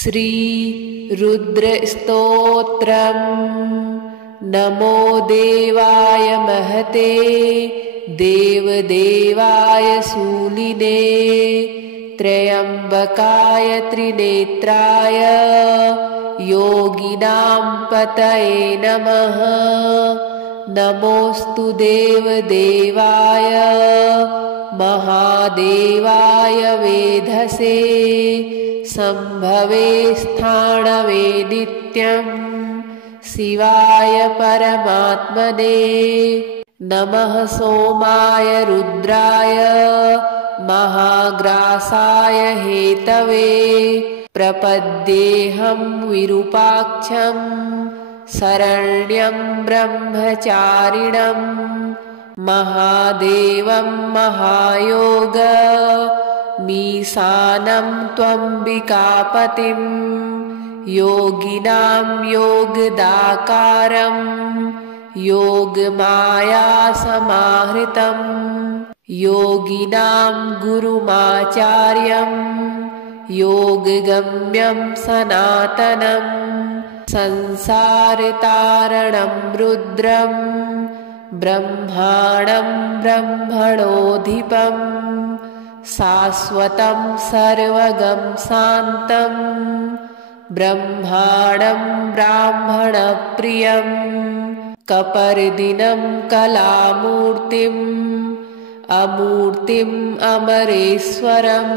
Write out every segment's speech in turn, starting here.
श्री रुद्रस्तोत्रम्। नमो देवाय महते देवदेवाय शूलिने त्र्यम्बकाय त्रिनेत्राय योगिनां पतये नमः। नमोऽस्तु देवदेवाय महादेवाय वेधसे संभवे स्थाणवे नित्यं शिवाय परमात्मने। नमः सोमाय रुद्राय महाग्रासाय हेतवे प्रपद्येऽहं विरूपाक्षं शरण्यं ब्रह्मचारिणं महादेवं महायोग मीशानं त्वम्बिकापतिं योगिनां योगदाकारं योगमायासमाहृतं योगिनां गुरुमाचार्यं योगगम्यं सनातनं संसारतारणं रुद्रं ब्रह्माणं ब्रह्मणोऽधिपम् शाश्वतं सर्वगं शान्तं ब्रह्माणं ब्राह्मणप्रियं कपर्दिनं कलामूर्तिम् अमूर्तिम् अमरेश्वरम्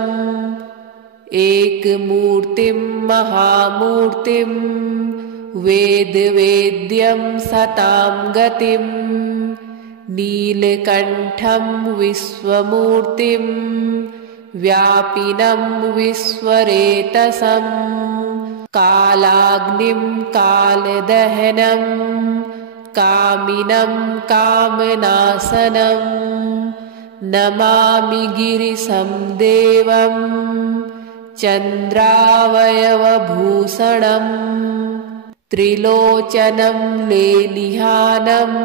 एकमूर्तिं महामूर्तिं वेदवेद्यं सतां गतिं नीलकण्ठं विश्वमूर्तिं व्यापिनं विश्वरेतसं कालाग्निं कालदहनं कामिनं कामनाशनं नमामि गिरिशं देवं चन्द्रावयवभूषणं त्रिलोचनं लेलिहानम्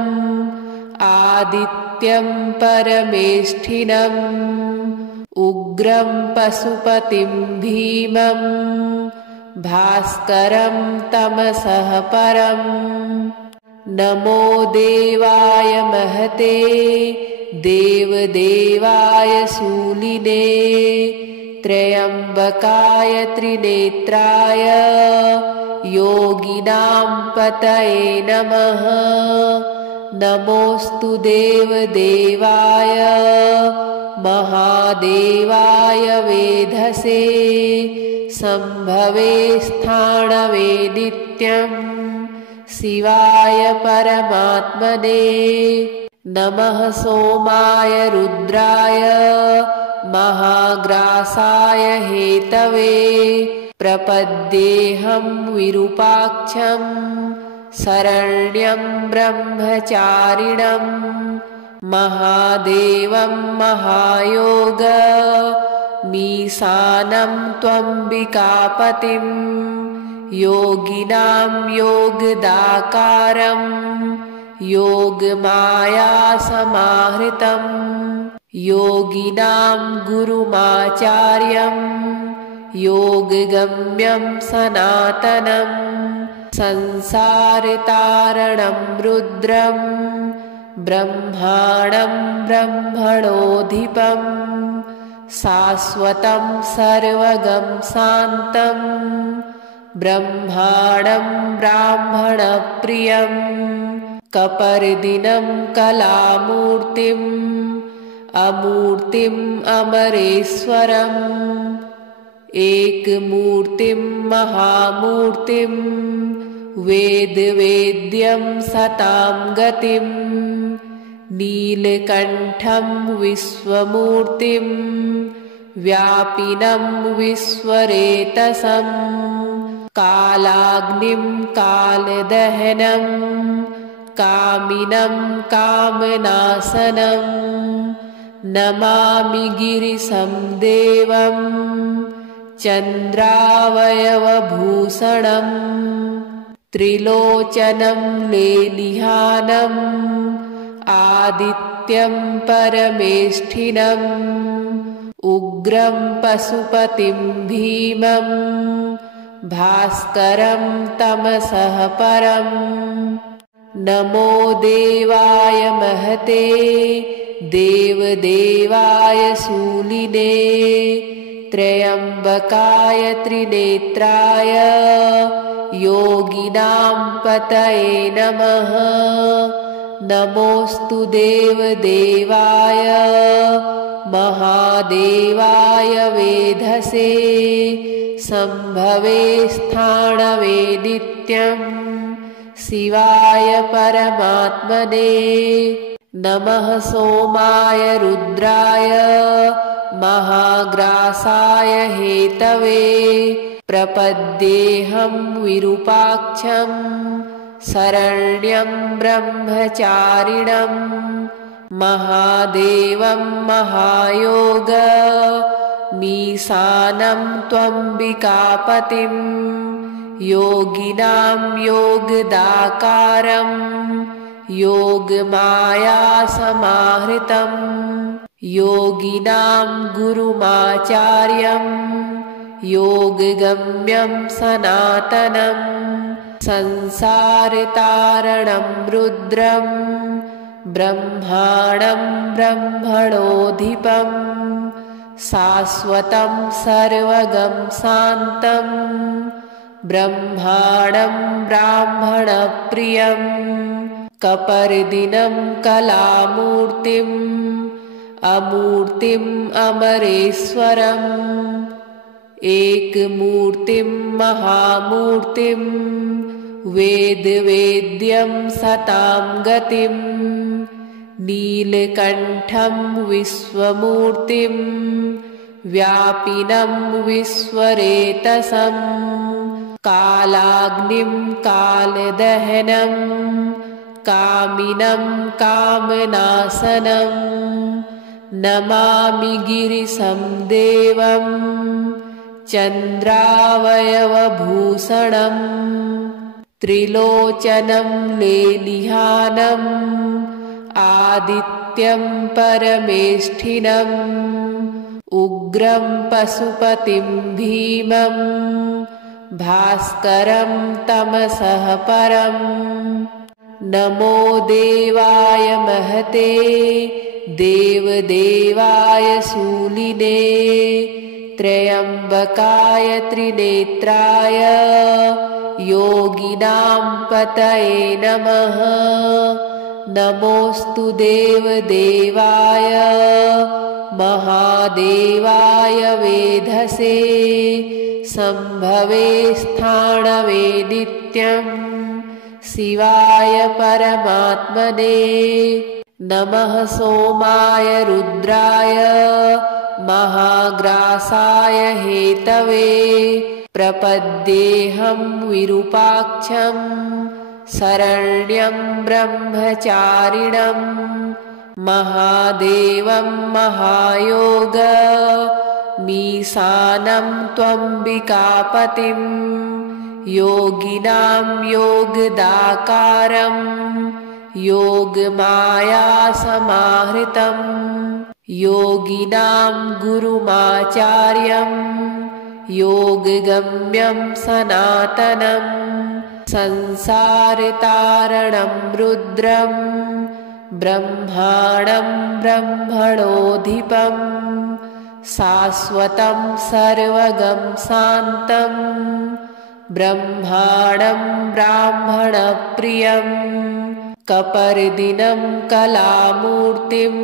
आदित्यं परमेष्ठिनम् उग्रं पशुपतिं भीमं भास्करं तमसः परम्। नमो देवाय महते देवदेवाय शूलिने त्र्यम्बकाय त्रिनेत्राय योगिनां पतये नमः। नमोऽस्तु देवदेवाय महादेवाय वेधसे संभवे स्थाणवे नित्यं शिवाय परमात्मने। नमः सोमाय रुद्राय महाग्रासाय हेतवे प्रपद्येऽहं विरूपाक्षं शरण्यं ब्रह्मचारिणं महादेवं महायोग मीशानं त्वम्बिकापतिं योगिनां योगदाकारं योगमायासमाहृतं योगिनां गुरुमाचार्यं योगगम्यं सनातनं संसारतारणं रुद्रं ब्रह्माणं ब्रह्मणोऽधिपम् शाश्वतं सर्वगं शान्तं ब्रह्माणं ब्राह्मणप्रियं कपर्दिनं कलामूर्तिम् अमूर्तिम् अमरेश्वरम् एकमूर्तिं महामूर्तिं वेदवेद्यं सतां गतिं नीलकण्ठं विश्वमूर्तिं व्यापिनं विश्वरेतसं कालाग्निं कालदहनं कामिनं कामनाशनं नमामि गिरिशं देवं चन्द्रावयवभूषणं त्रिलोचनं लेलिहानम् आदित्यं परमेष्ठिनम् उग्रं पशुपतिं भीमं भास्करं तमसः परम्। नमो देवाय महते देवदेवाय शूलिने त्र्यम्बकाय त्रिनेत्राय योगिनां पतये नमः। नमोऽस्तु देवदेवाय महादेवाय वेधसे संभवे स्थाणवे नित्यं शिवाय परमात्मने। नमः सोमाय रुद्राय महाग्रासाय हेतवे प्रपद्येऽहं विरूपाक्षं शरण्यं ब्रह्मचारिणं महादेवं महायोगमीशानं त्वम्बिकापतिं योगिनां योगदाकारं योगमायासमाहृतं योगिनां गुरुमाचार्यं योगगम्यं सनातनं संसारतारणं रुद्रं ब्रह्माणं ब्रह्मणोऽधिपं शाश्वतं सर्वगं शान्तं ब्रह्माणं ब्राह्मणप्रियं कपर्दिनं कलामूर्तिम् अमूर्तिम् अमरेश्वरम् एकमूर्तिं महामूर्तिं वेदवेद्यं सतां गतिं नीलकण्ठं विश्वमूर्तिं व्यापिनं विश्वरेतसं कालाग्निं कालदहनं कामिनं कामनाशनं नमामि गिरिशं देवं चन्द्रावयवभूषणं त्रिलोचनं लेलिहानम् आदित्यं परमेष्ठिनम् उग्रं पशुपतिं भीमं भास्करं तमसः परम्। नमो देवाय महते देवदेवाय शूलिने त्र्यम्बकाय त्रिनेत्राय योगिनां पतये नमः। नमोऽस्तु देवदेवाय महादेवाय वेधसे संभवे स्थाणवे नित्यं शिवाय परमात्मने। नमः सोमाय रुद्राय महाग्रासाय हेतवे प्रपद्येऽहं विरूपाक्षं शरण्यं ब्रह्मचारिणं महादेवं महायोगमीशानं त्वम्बिकापतिं योगिनां योगदाकारं योगमायासमाहृतं योगिनां गुरुमाचार्यं योगगम्यं सनातनं संसारतारणं रुद्रं ब्रह्माणं ब्रह्मणोऽधिपं शाश्वतं सर्वगं शान्तं ब्रह्माणं ब्राह्मणप्रियं कपर्दिनं कलामूर्तिम्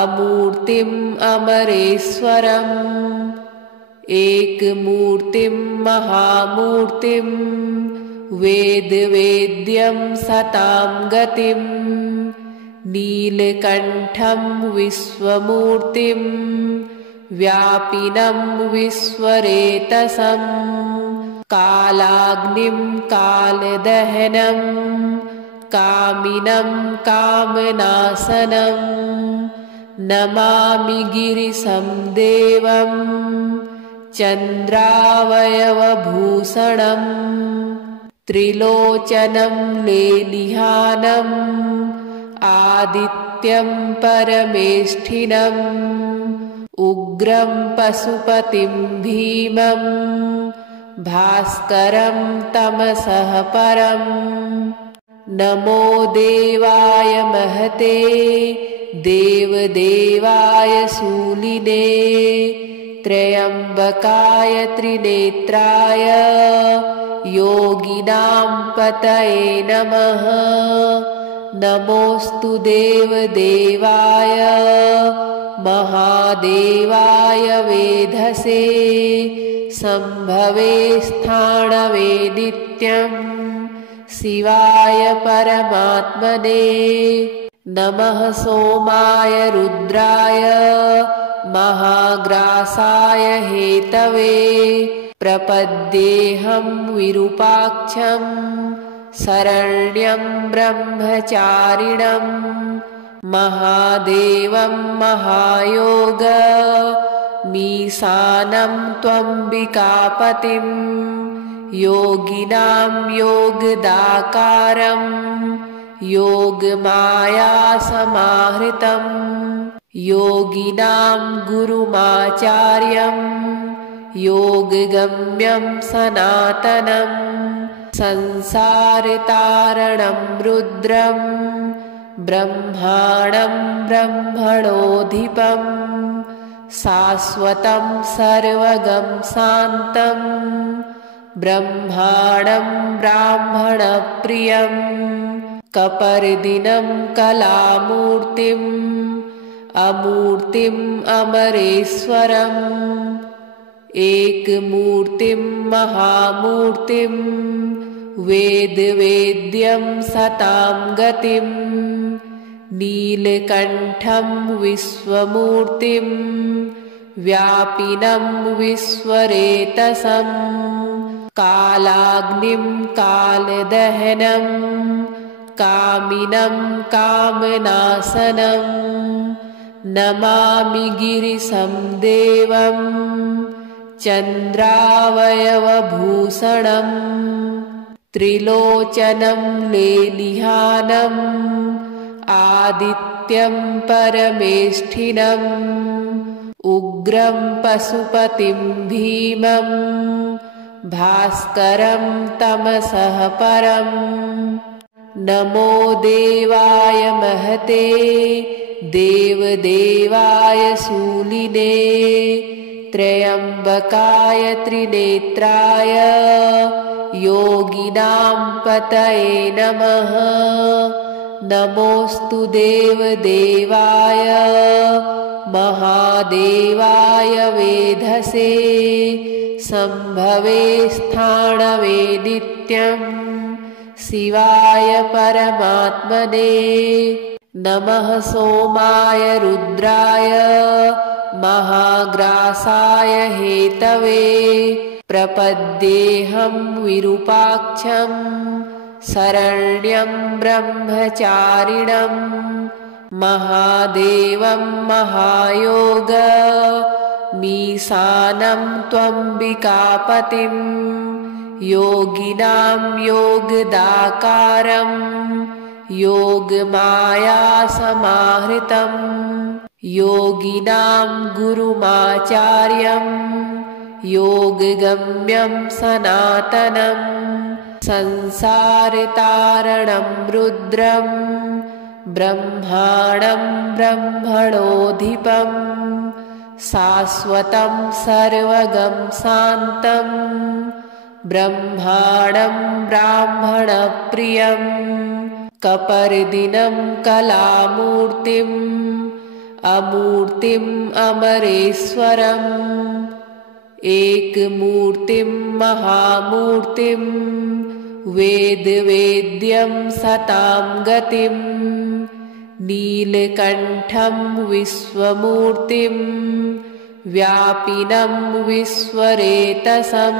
अमूर्तिम् अमरेश्वरम् एकमूर्तिं महामूर्तिं वेदवेद्यं सतां गतिं नीलकण्ठं विश्वमूर्तिं व्यापिनं विश्वरेतसं कालाग्निं कालदहनं कामिनं कामनाशनं नमामि गिरिशं देवं चन्द्रावयवभूषणं त्रिलोचनं लेलिहानम् आदित्यं परमेष्ठिनम् उग्रं पशुपतिं भीमं भास्करं तमसः परम्। नमो देवाय महते देवदेवाय शूलिने त्र्यम्बकाय त्रिनेत्राय योगिनां पतये नमः। नमोऽस्तु देवदेवाय महादेवाय वेधसे शम्भवे स्थाणवे नित्यं शिवाय परमात्मने। नमः सोमाय रुद्राय महाग्रासाय हेतवे प्रपद्येऽहं विरूपाक्षं शरण्यं ब्रह्मचारिणं महादेवं महायोगमीशानं त्वम्बिकापतिं योगिनां योगदाकारं योगमायासमाहृतं योगिनां गुरुमाचार्यं योगगम्यं सनातनं संसारतारणं रुद्रं ब्रह्माणं ब्रह्मणोऽधिपं शाश्वतं सर्वगं शान्तं ब्रह्माणं ब्राह्मणप्रियं कपर्दिनं कलामूर्तिम् अमूर्तिम् अमरेश्वरम् एकमूर्तिं महामूर्तिं वेदवेद्यं सतां गतिं नीलकण्ठं विश्वमूर्तिं व्यापिनं विश्वरेतसं कालाग्निं कालदहनं कामिनं कामनाशनं नमामि गिरिशं देवं चन्द्रावयवभूषणं त्रिलोचनं लेलिहानम् आदित्यं परमेष्ठिनम् उग्रं पशुपतिं भीमं भास्करं तमसः परम्। नमो देवाय महते देवदेवाय शूलिने त्र्यम्बकाय त्रिनेत्राय योगिनां पतये नमः। नमोऽस्तु देवदेवाय महादेवाय वेधसे शम्भवे स्थाणवे नित्यं शिवाय परमात्मने। नमः सोमाय रुद्राय महाग्रासाय हेतवे प्रपद्येऽहं विरूपाक्षं शरण्यं ब्रह्मचारिणं महादेवं महायोगमीशानं त्वम्बिकापतिं योगिनां योगदाकारं योगमायासमाहृतं योगिनां गुरुमाचार्यं योगगम्यं सनातनं संसारतारणं रुद्रं ब्रह्माणं ब्रह्मणोऽधिपं शाश्वतं सर्वगं शान्तं ब्रह्माणं ब्राह्मणप्रियं कपर्दिनं कलामूर्तिम् अमूर्तिम् अमरेश्वरम् एकमूर्तिं महामूर्तिं वेदवेद्यं सतां गतिं नीलकण्ठं विश्वमूर्तिं व्यापिनं विश्वरेतसं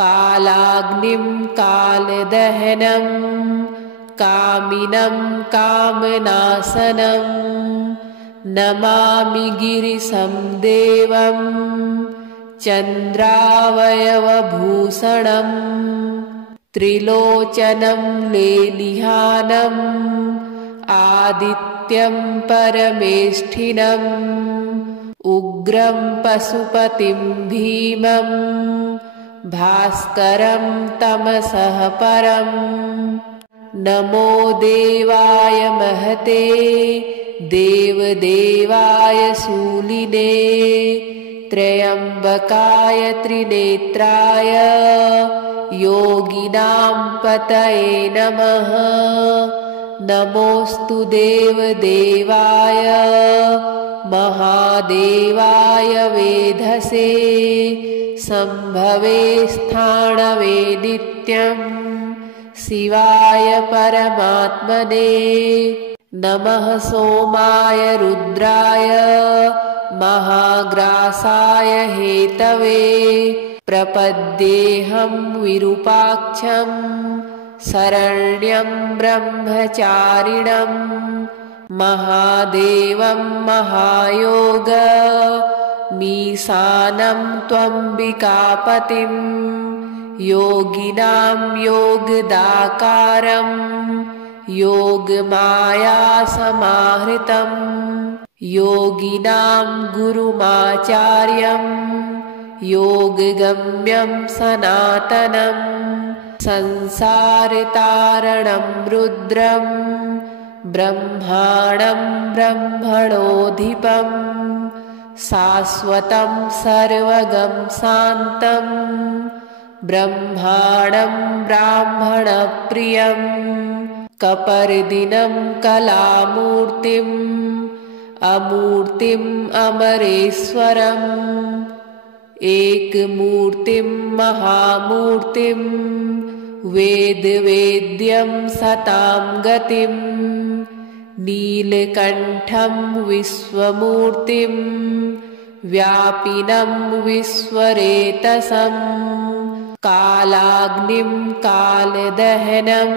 कालाग्निं कालदहनं कामिनं कामनाशनं नमामि गिरिशं देवं चन्द्रावयवभूषणं त्रिलोचनं लेलिहानम् आदित्यं परमेष्ठिनम् उग्रं पशुपतिं भीमं भास्करं तमसः परम्। नमो देवाय महते देवदेवाय शूलिने त्र्यम्बकाय त्रिनेत्राय योगिनां पतये नमः। नमोऽस्तु देवदेवाय महादेवाय वेधसे सम्भवे स्थाणवे नित्यम् शिवाय परमात्मने। नमः सोमाय रुद्राय महाग्रासाय हेतवे प्रपद्येऽहं विरूपाक्षं शरण्यं ब्रह्मचारिणं महादेवं महायोगमीशानं त्वम्बिकापतिं योगिनां योगदाकारं योगमायासमाहृतं योगिनां गुरुमाचार्यं योगगम्यं सनातनं संसारतारणं रुद्रं ब्रह्माणं ब्रह्मणोऽधिपं शाश्वतं सर्वगं शान्तं ब्रह्माणं ब्राह्मणप्रियं कपर्दिनं कलामूर्तिम् अमूर्तिम् अमरेश्वरम् एकमूर्तिं महामूर्तिं वेदवेद्यं सतां गतिं नीलकण्ठं विश्वमूर्तिं व्यापिनं विश्वरेतसं कालाग्निं कालदहनं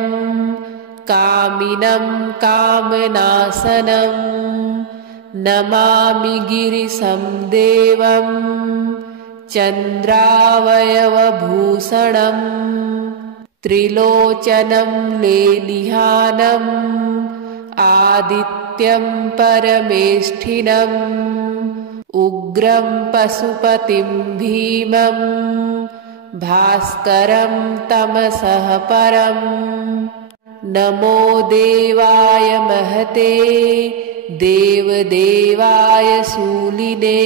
कामिनं कामनाशनं नमामि गिरिशं देवं चन्द्रावयवभूषणं त्रिलोचनं लेलिहानम् आदित्यं परमेष्ठिनम् उग्रं पशुपतिं भीमं भास्करं तमसः परम्। नमो देवाय महते देवदेवाय शूलिने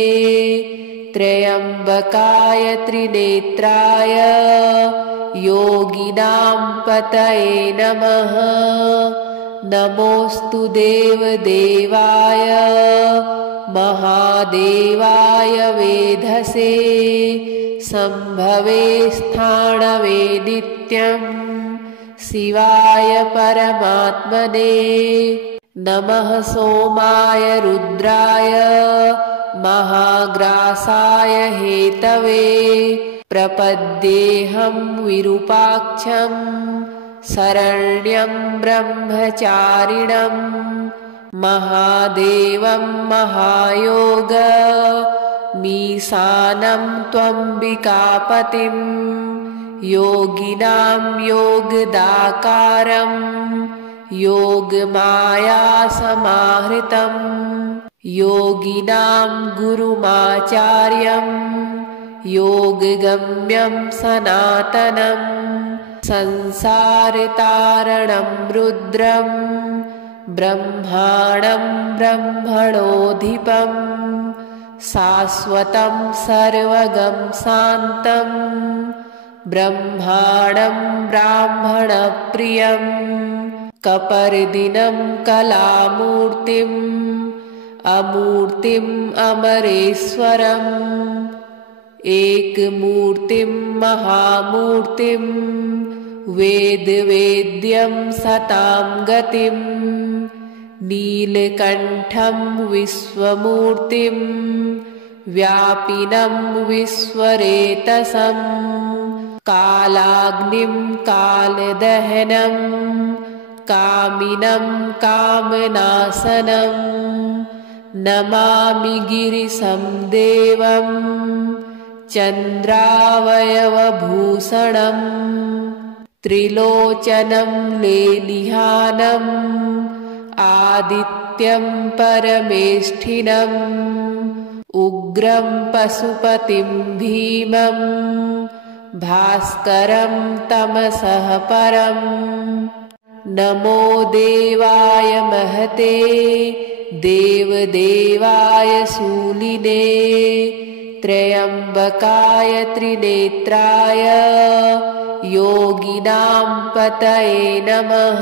त्र्यम्बकाय त्रिनेत्राय योगिनां पतये नमः। नमोऽस्तु देवदेवाय महादेवाय वेधसे सम्भवे स्थाणवे नित्यम् शिवाय परमात्मने। नमः सोमाय रुद्राय महाग्रासाय हेतवे प्रपद्येऽहं विरूपाक्षं शरण्यं ब्रह्मचारिणं महादेवं महायोगमीशानं त्वम्बिकापतिं योगिनां योगदाकारं योगमायासमाहृतं योगिनां गुरुमाचार्यं योगगम्यं सनातनं संसारतारणं रुद्रं ब्रह्माणं ब्रह्मणोऽधिपं शाश्वतं सर्वगं शान्तं ब्रह्माणं ब्राह्मणप्रियं कपर्दिनं कलामूर्तिम् अमूर्तिम् अमरेश्वरम् एकमूर्तिं महामूर्तिं वेदवेद्यं सतां गतिं नीलकण्ठं विश्वमूर्तिं व्यापिनं विश्वरेतसं कालाग्निं कालदहनं कामिनं कामनाशनं नमामि गिरिशं देवं चन्द्रावयवभूषणं त्रिलोचनं लेलिहानम् आदित्यं परमेष्ठिनम् उग्रं पशुपतिं भीमं भास्करं तमसः परम्। नमो देवाय महते देवदेवाय शूलिने त्र्यम्बकाय त्रिनेत्राय योगिनां पतये नमः।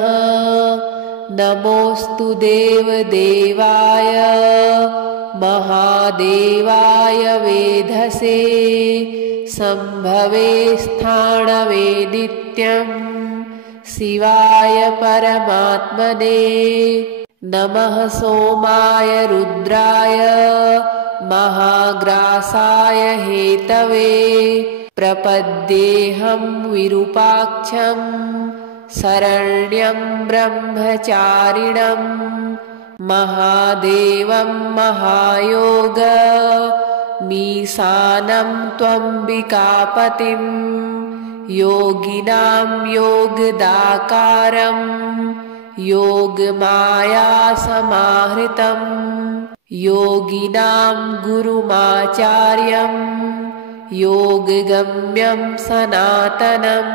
नमोऽस्तु देवदेवाय महादेवाय वेधसे शम्भवे स्थाणवे नित्यं शिवाय परमात्मने। नमः सोमाय रुद्राय महाग्रासाय हेतवे प्रपद्येऽहं विरूपाक्षं शरण्यं ब्रह्मचारिणं महादेवं महायोगमीशानं त्वम्बिकापतिं योगिनां योगदाकारं योगमायासमाहृतं योगिनां गुरुमाचार्यं योगगम्यं सनातनं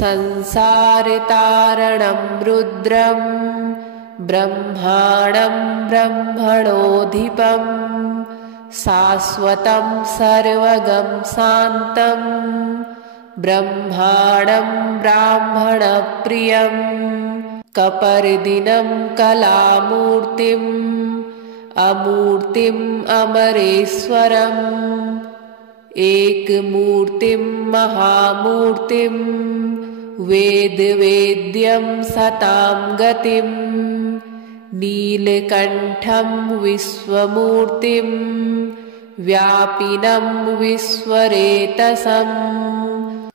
संसारतारणं रुद्रं ब्रह्माणं ब्रह्मणोऽधिपं शाश्वतं सर्वगं शान्तं ब्रह्माणं ब्राह्मणप्रियं कपर्दिनं कलामूर्तिम् अमूर्तिम् अमरेश्वरम् एकमूर्तिं महामूर्तिं वेदवेद्यं सतां गतिं नीलकण्ठं विश्वमूर्तिं व्यापिनं विश्वरेतसं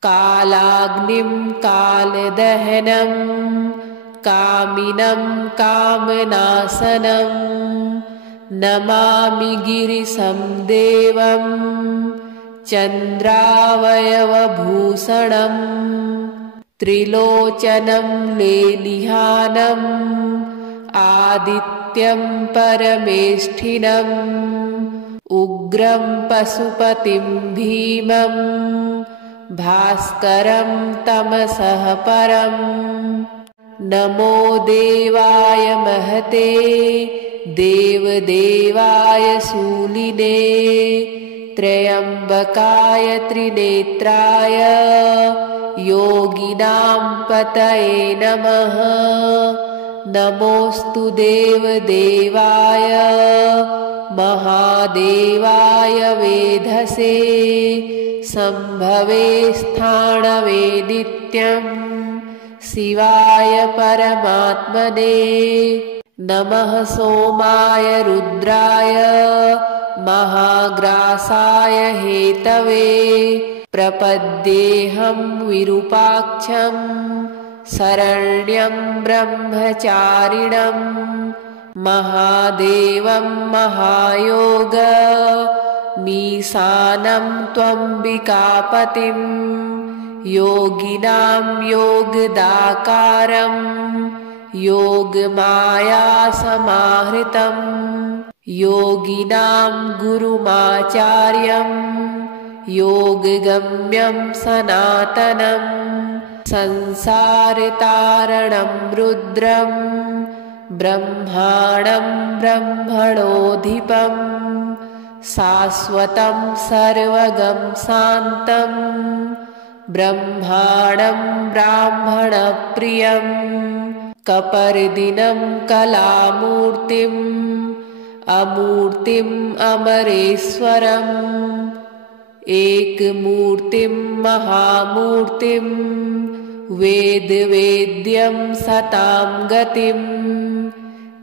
कालाग्निं कालदहनं कामिनं कामनाशनं नमामि गिरिशं देवं चन्द्रावयवभूषणं त्रिलोचनं लेलिहानम् आदित्यं परमेष्ठिनम् उग्रं पशुपतिं भीमं भास्करं तमसः परम्। नमो देवाय महते देवदेवाय शूलिने त्र्यम्बकाय त्रिनेत्राय योगिनां पतये नमः। नमोऽस्तु देवदेवाय महादेवाय वेधसे शम्भवे स्थाणवे नित्यं शिवाय परमात्मने। नमः सोमाय रुद्राय महाग्रासाय हेतवे प्रपद्येऽहं विरूपाक्षं शरण्यं ब्रह्मचारिणं महादेवं महायोगमीशानं त्वम्बिकापतिं योगिनां योगदाकारं योगमायासमाहृतं योगिनां गुरुमाचार्यं योगगम्यं सनातनं संसारतारणं रुद्रं ब्रह्माणं ब्रह्मणोऽधिपं शाश्वतं सर्वगं शान्तं ब्रह्माणं ब्राह्मणप्रियं कपर्दिनं कलामूर्तिम् अमूर्तिम् अमरेश्वरम् एकमूर्तिं महामूर्तिं वेदवेद्यं सतां गतिं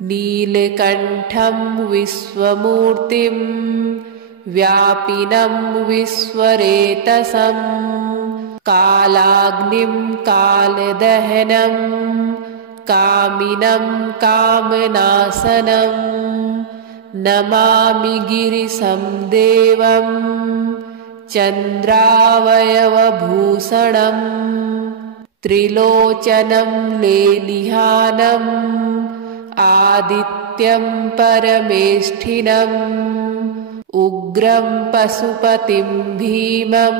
नीलकण्ठं विश्वमूर्तिं व्यापिनं विश्वरेतसं कालाग्निं कालदहनं कामिनं कामनाशनं नमामि गिरिशं देवं चन्द्रावयवभूषणं त्रिलोचनं लेलिहानम् आदित्यं परमेष्ठिनम् उग्रं पशुपतिं भीमं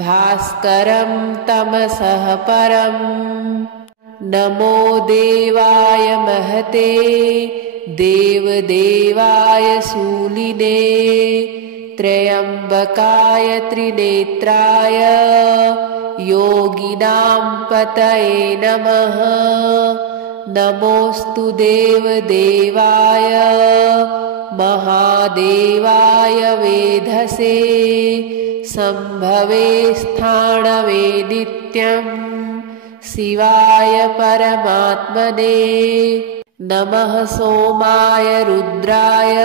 भास्करं तमसः परम्। नमो देवाय महते देवदेवाय शूलिने त्र्यम्बकाय त्रिनेत्राय योगिनां पतये नमः। नमोऽस्तु देवदेवाय महादेवाय वेधसे शम्भवे स्थाणवे नित्यं शिवाय परमात्मने। नमः सोमाय रुद्राय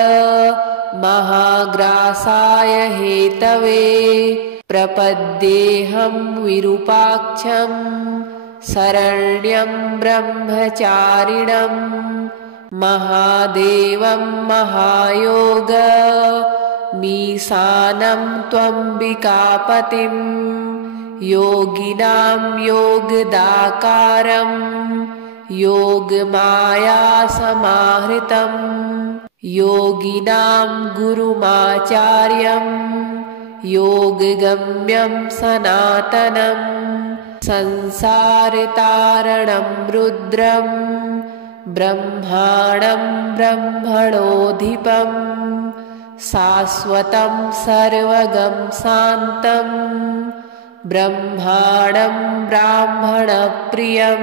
महाग्रासाय हेतवे प्रपद्येऽहं विरूपाक्षं शरण्यं ब्रह्मचारिणं महादेवं महायोगमीशानं त्वम्बिकापतिं योगिनां योगदाकारं योगमायासमाहृतं योगिनां गुरुमाचार्यं योगगम्यं सनातनं संसारतारणं रुद्रं ब्रह्माणं ब्रह्मणोऽधिपं शाश्वतं सर्वगं शान्तं ब्रह्माणं ब्राह्मणप्रियं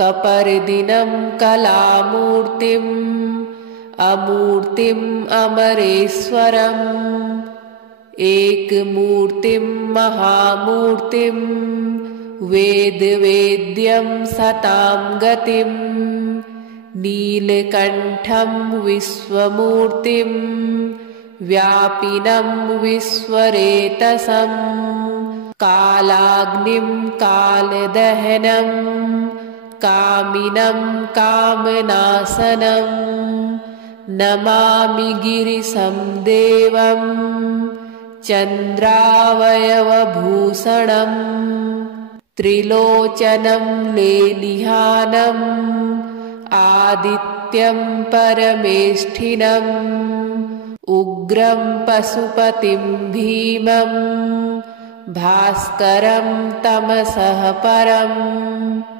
कपर्दिनं कलामूर्तिम् अमूर्तिम् अमरेश्वरम् एकमूर्तिं महामूर्तिं वेदवेद्यं सतां गतिं नीलकण्ठं विश्वमूर्तिं व्यापिनं विश्वरेतसं कालाग्निं कालदहनं कामिनं कामनाशनं नमामि गिरिशं देवं चन्द्रावयवभूषणं त्रिलोचनं लेलिहानम् आदित्यं परमेष्ठिनम् उग्रं पशुपतिं भीमं भास्करं तमसः परम्।